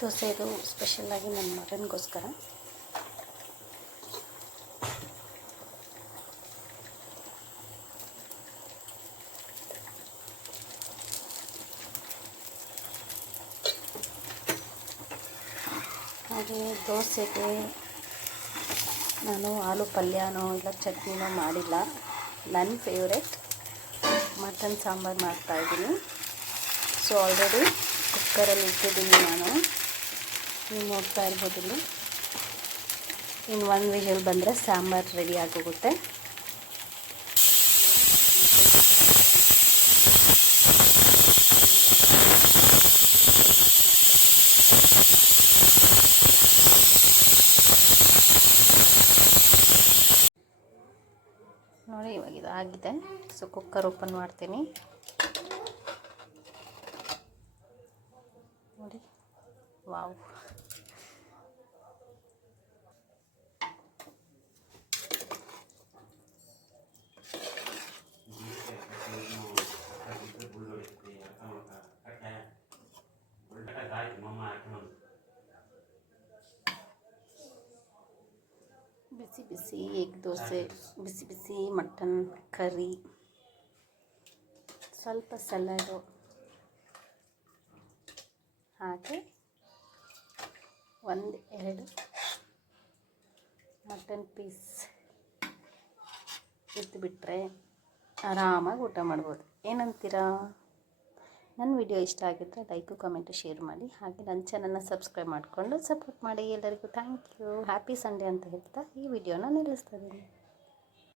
ದೋಸೆ ಇದು ಸ್ಪೆಷಲಾಗಿ ನನ್ನ ಮಗನಿಗೋಸ್ಕರ. ಹಾಗೆ ದೋಸೆಗೆ ನಾನು ಆಲೂ ಪಲ್ಯನೋ ಇಲ್ಲ ಚಟ್ನಿನೋ ಮಾಡಿಲ್ಲ. ನನ್ನ ಫೇವ್ರೆಟ್ ಮಟನ್ ಸಾಂಬಾರು ಮಾಡ್ತಾಯಿದ್ದೀನಿ. ಸೊ ಆಲ್ರೆಡಿ ಕುಕ್ಕರಲ್ಲಿ ಇಟ್ಟಿದ್ದೀನಿ ನಾನು. ನೀವು ನೋಡ್ತಾ ಇರ್ಬೋದಿಲ್ಲಿ. ಇನ್ನು 1 ವಿಷಲ್ ಬಂದರೆ ಸಾಂಬಾರು ರೆಡಿ ಆಗೋಗುತ್ತೆ. ನೋಡಿ ಇವಾಗ ಇದು ಆಗಿದೆ. ಸೊ ಕುಕ್ಕರ್ ಓಪನ್ ಮಾಡ್ತೀನಿ. ನೋಡಿ, ವಾವ್, ಬಿಸಿ ಬಿಸಿ ಎಗ್ ದೋಸೆ, ಬಿಸಿ ಬಿಸಿ ಮಟನ್ ಕರಿ, ಸ್ವಲ್ಪ ಸಲಾಡು, ಹಾಗೆ 1-2 ಮಟನ್ ಪೀಸ್ ಇದ್ದುಬಿಟ್ರೆ ಆರಾಮಾಗಿ ಊಟ ಮಾಡ್ಬೋದು. ಏನಂತೀರಾ? ನನ್ನ ವಿಡಿಯೋ ಇಷ್ಟ ಆಗಿದ್ದರೆ ಲೈಕು ಕಮೆಂಟು ಶೇರ್ ಮಾಡಿ. ಹಾಗೆ ನನ್ನ ಚಾನಲ್ನ ಸಬ್ಸ್ಕ್ರೈಬ್ ಮಾಡಿಕೊಂಡು ಸಪೋರ್ಟ್ ಮಾಡಿ. ಎಲ್ಲರಿಗೂ ಥ್ಯಾಂಕ್ ಯು. ಹ್ಯಾಪಿ ಸಂಡೇ ಅಂತ ಹೇಳ್ತಾ ಈ ವಿಡಿಯೋನ ನಿಲ್ಲಿಸ್ತಾ ಇದ್ದೀನಿ.